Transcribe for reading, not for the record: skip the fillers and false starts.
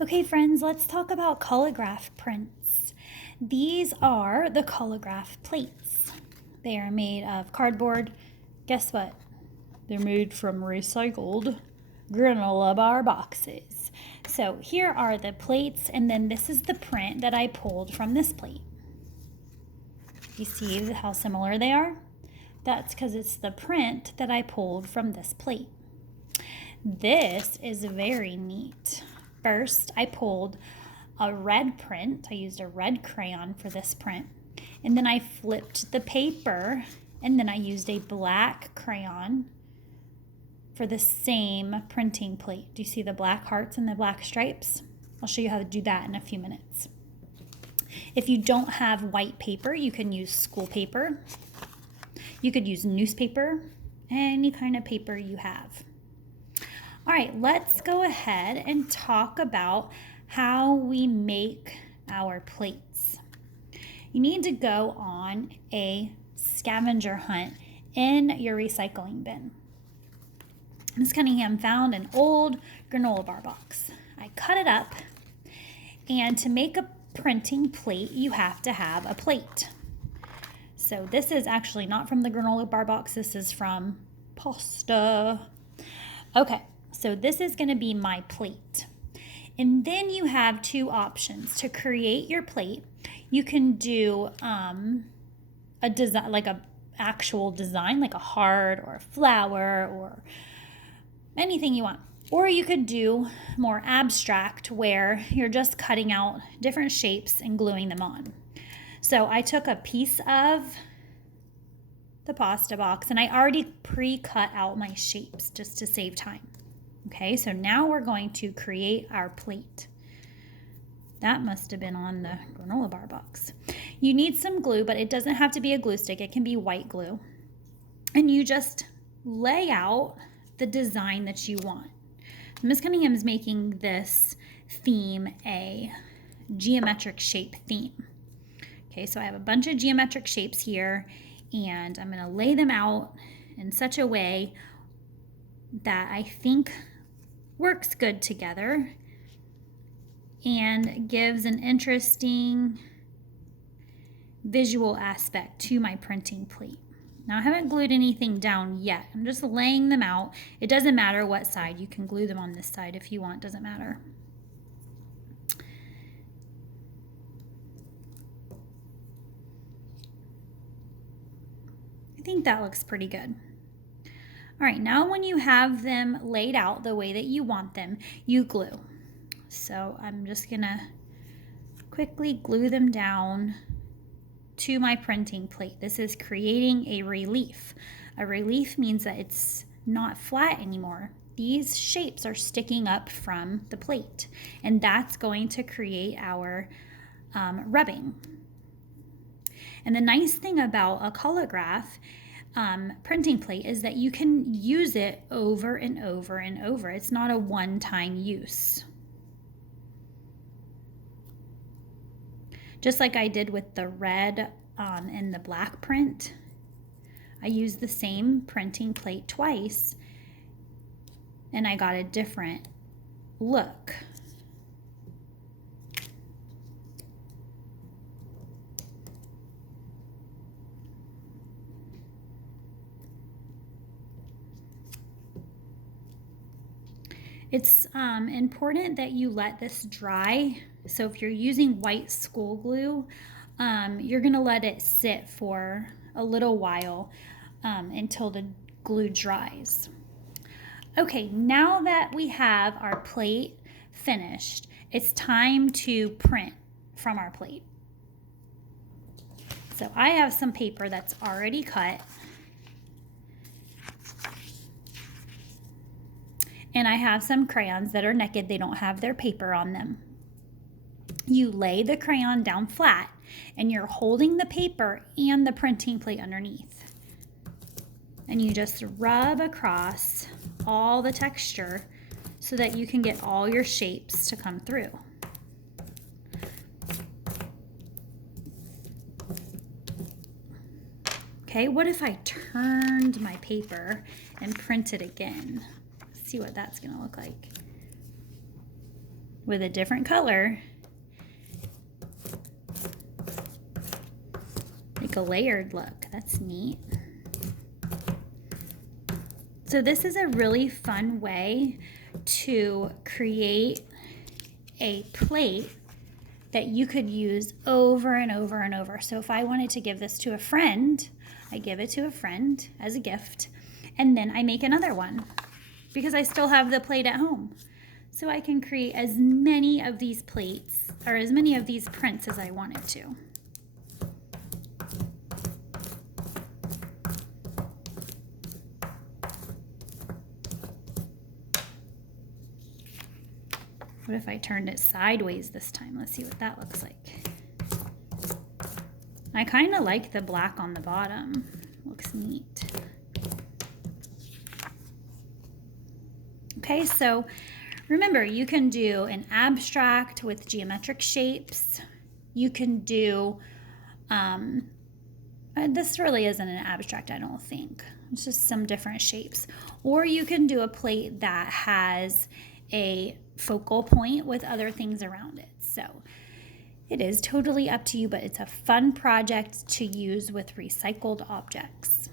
Okay, friends, let's talk about Collagraph prints. These are the Collagraph plates. They are made of cardboard. Guess what? They're made from recycled granola bar boxes. So here are the plates, and then this is the print that I pulled from this plate. You see how similar they are? That's because it's the print that I pulled from this plate. This is very neat. First, I pulled a red print. I used a red crayon for this print. And then I flipped the paper, and then I used a black crayon for the same printing plate. Do you see the black hearts and the black stripes? I'll show you how to do that in a few minutes. If you don't have white paper, you can use school paper. You could use newspaper, any kind of paper you have. All right, let's go ahead and talk about how we make our plates. You need to go on a scavenger hunt in your recycling bin. Ms. Cunningham found an old granola bar box. I cut it up, and to make a printing plate, you have to have a plate. So this is actually not from the granola bar box. This is from pasta. Okay, so this is going to be my plate. And then you have two options. To create your plate, you can do a design, like a actual design, like a heart or a flower or anything you want. Or you could do more abstract, where you're just cutting out different shapes and gluing them on. So I took a piece of the pasta box, and I already pre-cut out my shapes just to save time. Okay, so now we're going to create our plate. That must have been on the granola bar box. You need some glue, but it doesn't have to be a glue stick. It can be white glue. And you just lay out the design that you want. Ms. Cunningham is making this theme a geometric shape theme. Okay, so I have a bunch of geometric shapes here, and I'm going to lay them out in such a way that I think works good together and gives an interesting visual aspect to my printing plate. Now, I haven't glued anything down yet. I'm just laying them out. It doesn't matter what side. You can glue them on this side if you want. Doesn't matter. I think that looks pretty good. All right, now when you have them laid out the way that you want them, you glue. So I'm just gonna quickly glue them down to my printing plate. This is creating a relief. A relief means that it's not flat anymore. These shapes are sticking up from the plate, and that's going to create our rubbing. And the nice thing about a Collagraph printing plate is that you can use it over and over and over. It's not a one-time use. Just like I did with the red and the black print, I used the same printing plate twice, and I got a different look. It's important that you let this dry. So if you're using white school glue, you're going to let it sit for a little while until the glue dries. Okay, now that we have our plate finished, it's time to print from our plate. So I have some paper that's already cut. And I have some crayons that are naked. They don't have their paper on them. You lay the crayon down flat, and you're holding the paper and the printing plate underneath. And you just rub across all the texture so that you can get all your shapes to come through. Okay, what if I turned my paper and printed again? See what that's gonna look like. with a different color. Like a layered look. That's neat. So this is a really fun way to create a plate that you could use over and over and over. So if I wanted to give this to a friend, I give it to a friend as a gift, and then I make another one because I still have the plate at home. So I can create as many of these plates or as many of these prints as I wanted to. What if I turned it sideways this time? Let's see what that looks like. I kind of like the black on the bottom. Looks neat. Okay, so remember, you can do an abstract with geometric shapes. You can do, this really isn't an abstract, I don't think. It's just some different shapes. Or you can do a plate that has a focal point with other things around it. So it is totally up to you, but it's a fun project to use with recycled objects.